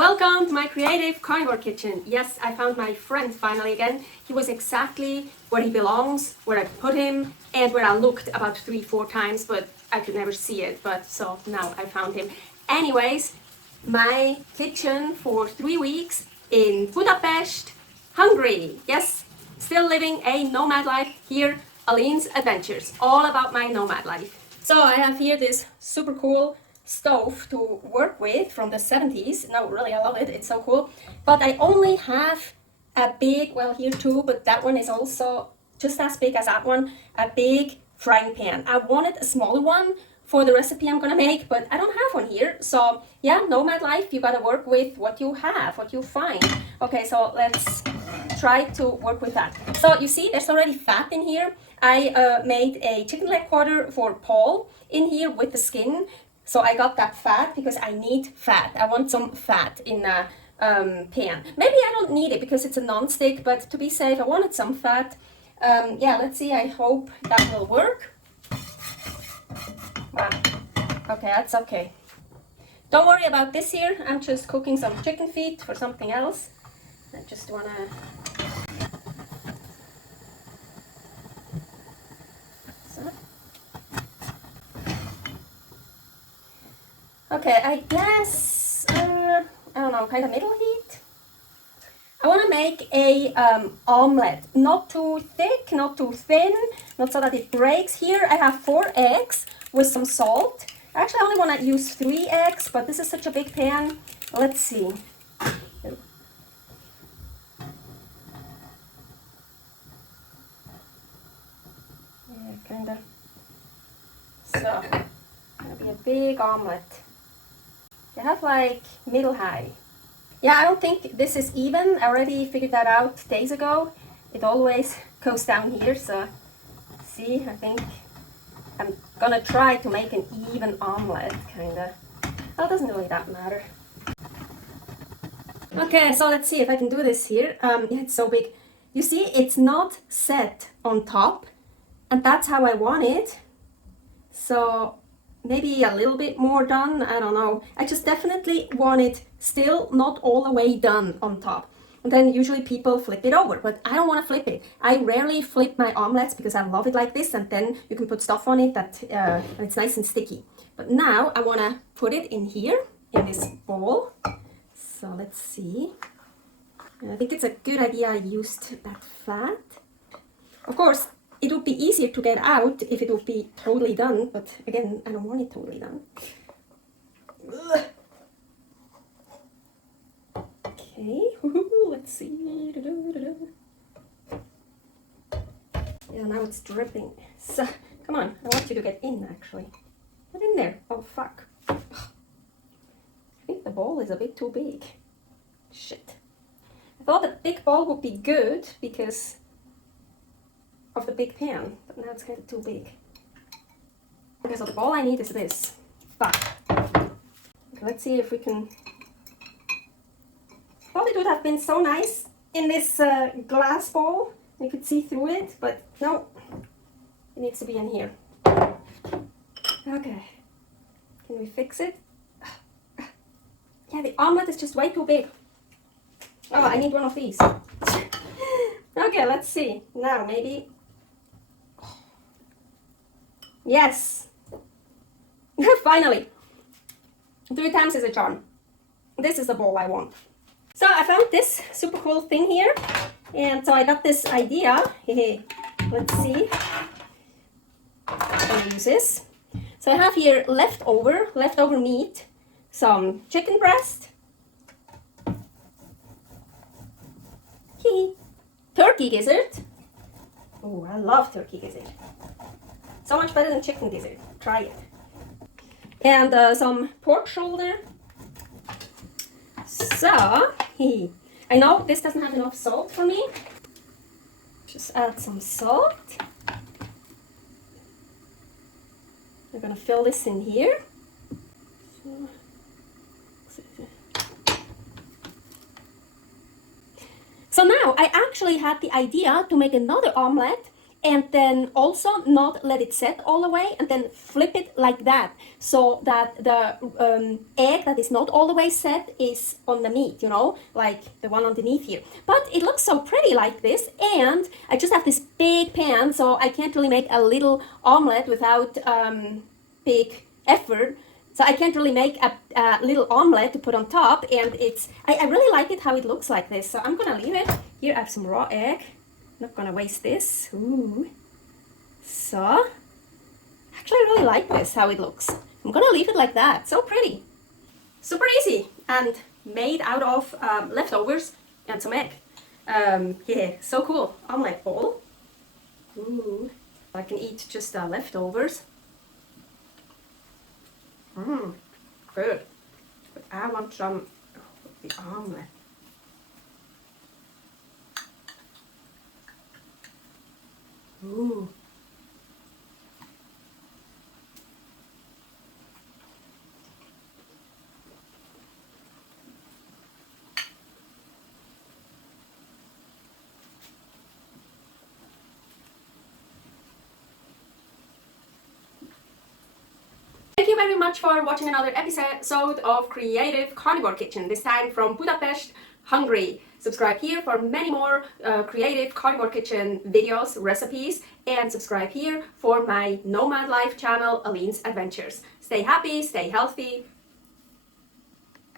Welcome to my creative carnivore kitchen. Yes, I found my friend finally again. He was exactly where he belongs, where I put him, and where I looked about 3-4 times, but I could never see it. But so now I found him. Anyways, my kitchen for 3 weeks in Budapest, Hungary. Yes, still living a nomad life here. Aline's Adventures, all about my nomad life. So I have here this super cool stove to work with from the 70s. No, really, I love it. It's so cool. But I only have a big, well, here too, but that one is also just as big as that one, a big frying pan. I wanted a smaller one for the recipe I'm gonna make, but I don't have one here. So yeah, nomad life, you gotta work with what you have, what you find. Okay, so let's try to work with that. So you see, there's already fat in here. I made a chicken leg quarter for Paul in here with the skin. So I got that fat because I need fat. I want some fat in a pan. Maybe I don't need it because it's a non-stick, but to be safe, I wanted some fat. Yeah, let's see. I hope that will work. Wow. Okay, that's okay. Don't worry about this here. I'm just cooking some chicken feet for something else. I just wanna... Okay, I guess, I don't know, kind of middle heat. I want to make a omelette, not too thick, not too thin, not so that it breaks. Here I have 4 eggs with some salt. Actually, I only want to use 3 eggs, but this is such a big pan. Let's see. Yeah, kind of. So, gonna be a big omelette. I have like middle high. Yeah, I don't think this is even. I already figured that out days ago. It always goes down here, so see, I think I'm gonna try to make an even omelette, kinda. Well, it doesn't really that matter. Okay, so let's see if I can do this here. Yeah, it's so big. You see, it's not set on top, and that's how I want it. So maybe a little bit more done, I don't know. I just definitely want it still not all the way done on top. And then usually people flip it over, but I don't want to flip it. I rarely flip my omelettes because I love it like this, and then you can put stuff on it that and it's nice and sticky. But now I want to put it in here, in this bowl. So let's see. And I think it's a good idea I used that fat. Of course, it would be easier to get out if it would be totally done, but again, I don't want it totally done. Ugh. Okay, let's see. Yeah, now it's dripping. So, come on, I want you to get in actually. Get in there. Oh, fuck. I think the bowl is a bit too big. Shit. I thought a big bowl would be good because of the big pan, but now it's kind of too big. Okay, so the bowl I need is this. Fuck. Okay, let's see if we can... Thought it would have been so nice in this glass bowl. You could see through it, but no. It needs to be in here. Okay. Can we fix it? Yeah, the omelette is just way too big. Oh, I need one of these. Okay, let's see. Now, maybe... Yes! Finally! 3 times is a charm. This is the bowl I want. So I found this super cool thing here. And so I got this idea. Let's see. I'll use this. So I have here leftover meat, some chicken breast, turkey gizzard. Oh, I love turkey gizzard. So much better than chicken gizzard. Try it. And some pork shoulder. So, I know this doesn't have enough salt for me. Just add some salt. We're gonna fill this in here. So now I actually had the idea to make another omelette and then also not let it set all the way, and then flip it like that, so that the egg that is not all the way set is on the meat, you know, like the one underneath here. But it looks so pretty like this, and I just have this big pan, so I can't really make a little omelette without big effort. So I can't really make a little omelette to put on top, and I really like it how it looks like this. So I'm gonna leave it. Here I have some raw egg. Not gonna waste this. Ooh. So, actually I really like this, how it looks. I'm gonna leave it like that. So pretty. Super easy and made out of leftovers and some egg. Yeah, so cool. Omelette bowl. Ooh. I can eat just the leftovers. Good. But I want some of the omelette. Ooh. Thank you very much for watching another episode of Creative Carnivore Kitchen, this time from Budapest, Hungary. Subscribe here for many more Creative Carnivore Kitchen videos, recipes, and subscribe here for my Nomad Life channel, Aline's Adventures. Stay happy, stay healthy,